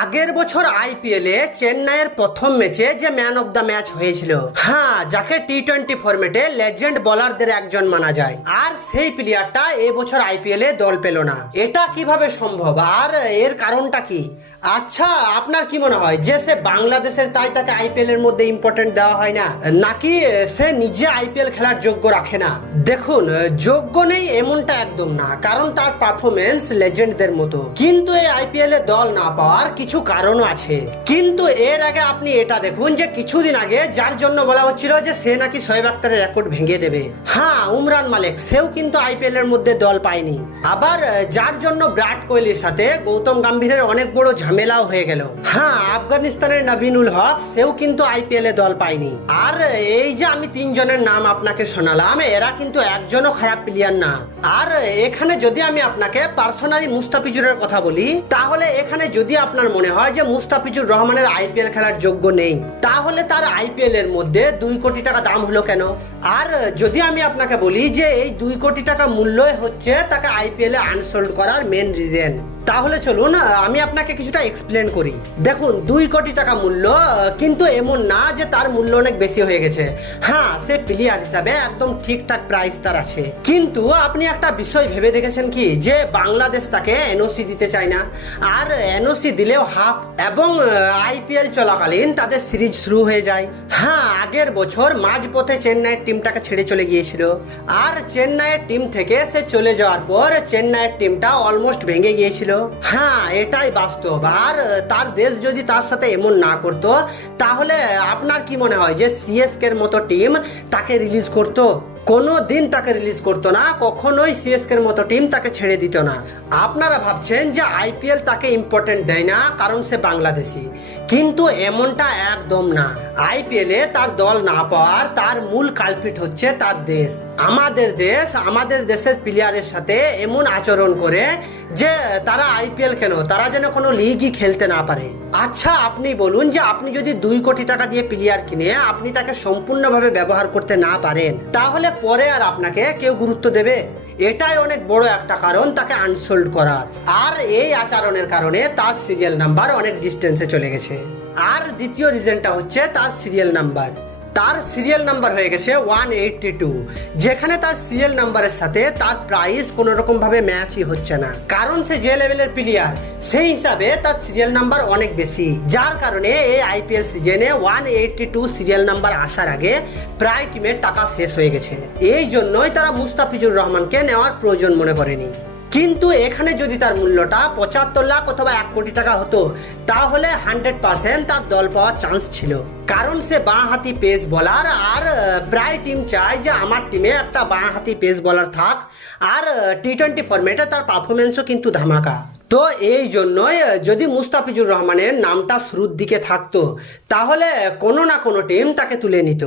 আগের বছর আইপিএলে চেন্নাইয়ের প্রথম ম্যাচে যে ম্যান অফ দ্য ম্যাচ হয়েছিল, হ্যাঁ, যাকে টি-20 ফরম্যাটে লেজেন্ড বোলারদের একজন মানা যায়, আর সেই প্লেয়ারটা এবছর আইপিএলে দল পেল না। এটা কিভাবে সম্ভব আর এর কারণটা কি? আচ্ছা, আপনার কি মনে হয় যে সে বাংলাদেশের তাই তাকে আইপিএল এর মধ্যে ইম্পর্টেন্ট দেওয়া হয় না, নাকি সে নিজে আইপিএল খেলার যোগ্য রাখে না? দেখুন, যোগ্য নেই এমনটা একদম না, কারণ তার পারফরমেন্স লেজেন্ডদের মতো। কিন্তু এই আইপিএল এ দল না পাওয়ার কিছু কারণও আছে। কিন্তু এর আগে আপনি এটা দেখুন যে কিছুদিন আগে যার জন্য বলা হচ্ছিল যে সে নাকি শোয়েব আখতারের রেকর্ড ভেঙে দেবে, হ্যাঁ, উমরান মালিক, সেও কিন্তু আইপিএল এর মধ্যে দল পায়নি। আবার যার জন্য বিরাট কোহলির সাথে গৌতম গম্ভীরের অনেক বড় ঝামেলাও হয়ে গেল, হ্যাঁ, আফগানিস্তানের নবীনুল হক, সেও কিন্তু আইপিএল এ দল পায়নি। আর এই যে আমি তিনজনের নাম আপনাকে শোনালাম, এরা কিন্তু একজনও খারাপ প্লেয়ার না। আর এখানে যদি আমি আপনাকে পার্সোনালি মুস্তাফিজুরের কথা বলি, তাহলে এখানে যদি আপনার মনে হয় যে মুস্তাফিজুর রহমানের আইপিএল খেলার যোগ্য নেই, তাহলে তার আইপিএল এর মধ্যে 2 কোটি টাকা দাম হলো কেন? আর যদি আমি আপনাকে বলি যে এই 2 কোটি টাকা মূল্যই হচ্ছে তাকে আইপিএল এ আনসোল্ড করার মেন রিজন, তাহলে চলুন আমি আপনাকে কিছুটা এক্সপ্লেন করি। দেখুন, 2 কোটি টাকা মূল্য, কিন্তু এমন না যে তার মূল্য অনেক বেশি হয়ে গেছে। হ্যাঁ, সে প্লেয়ার হিসাবে একদম ঠিকঠাক প্রাইস তার আছে, কিন্তু আপনি একটা বিষয় ভেবে দেখেছেন কি যে বাংলাদেশ তাকে এনওসি দিতে চায় না, আর এনওসি দিলেও হাফ, এবং আইপিএল চলাকালীন তাদের সিরিজ শুরু হয়ে যায়। হ্যাঁ, আগের বছর মাঝপথে চেন্নাইয়ের টিমটাকে ছেড়ে চলে গিয়েছিল, আর চেন্নাইয়ের টিম থেকে সে চলে যাওয়ার পর চেন্নাইয়ের টিমটা অলমোস্ট ভেঙে গিয়েছিল। হ্যাঁ, এটাই বাস্তব। আর তার দেশ যদি তার সাথে এমন না করতো, তাহলে আপনার কি মনে হয় যে সিএসকে এর মতো টিম তাকে রিলিজ করতো? কোনো দিন তাকে রিলিজ করতো না, কখনোই সিএসকে এর মতো টিম তাকে ছেড়ে দিত না। আপনারা ভাবছেন যে আইপিএল তাকে ইম্পর্টেন্ট দেয় না কারণ সে বাংলাদেশি, কিন্তু এমনটা একদম না। আইপিএল এ তার দল না পাওয়ার তার মূল কালপিট হচ্ছে তার দেশ। আমাদের দেশের প্লেয়ারের সাথে এমন আচরণ করে যে তারা আইপিএল কেন, তারা যেন কোনো লিগই খেলতে না পারে। আচ্ছা, আপনি বলুন যে আপনি যদি 2 কোটি টাকা দিয়ে প্লেয়ার কিনে আপনি তাকে সম্পূর্ণভাবে ব্যবহার করতে না পারেন, তাহলে পরে আর আপনাকে কেউ গুরুত্ব দেবে? এটাই অনেক বড় একটা কারণ তাকে আনসোল্ড করার। আর এই আচরণের কারণে তার সিরিয়াল নাম্বার অনেক ডিস্টেন্সে চলে গেছে। আর দ্বিতীয় রিজনটা হচ্ছে তার সিরিয়াল নাম্বার। তার সিরিয়াল নাম্বার হয়ে গেছে 182, যেখানে তার সিরিয়াল নাম্বারের সাথে তার প্রাইস কোনো রকম ভাবে ম্যাচই হচ্ছে না, কারণ সে যে লেভেলের প্লেয়ার সেই হিসাবে তার সিরিয়াল নাম্বার অনেক বেশি। যার কারণে এই আইপিএল সিজনে 182 সিরিয়াল নাম্বার আসার আগে প্রায় টিমের টাকা শেষ হয়ে গেছে। এই জন্যই তারা মুস্তাফিজুর রহমানকে নেওয়ার প্রয়োজন মনে করেনি। কিন্তু এখানে যদি তার মূল্যটা 75 লাখ অথবা 1 কোটি টাকা হতো, তাহলে 100% তার দল পাওয়ার চান্স ছিল, কারণ সে বাঁ হাতি পেস বোলার। আর প্রায় টিম চায় যে আমার টিমে একটা বাঁ হাতি পেস বোলার থাক, আর টি-20 ফরম্যাটে তার পারফরমেন্সও কিন্তু ধামাকা। তো এই জন্যই যদি মুস্তাফিজুর রহমানের নামটা শুরুর দিকে থাকতো, তাহলে কোনো না কোনো টিম তাকে তুলে নিত।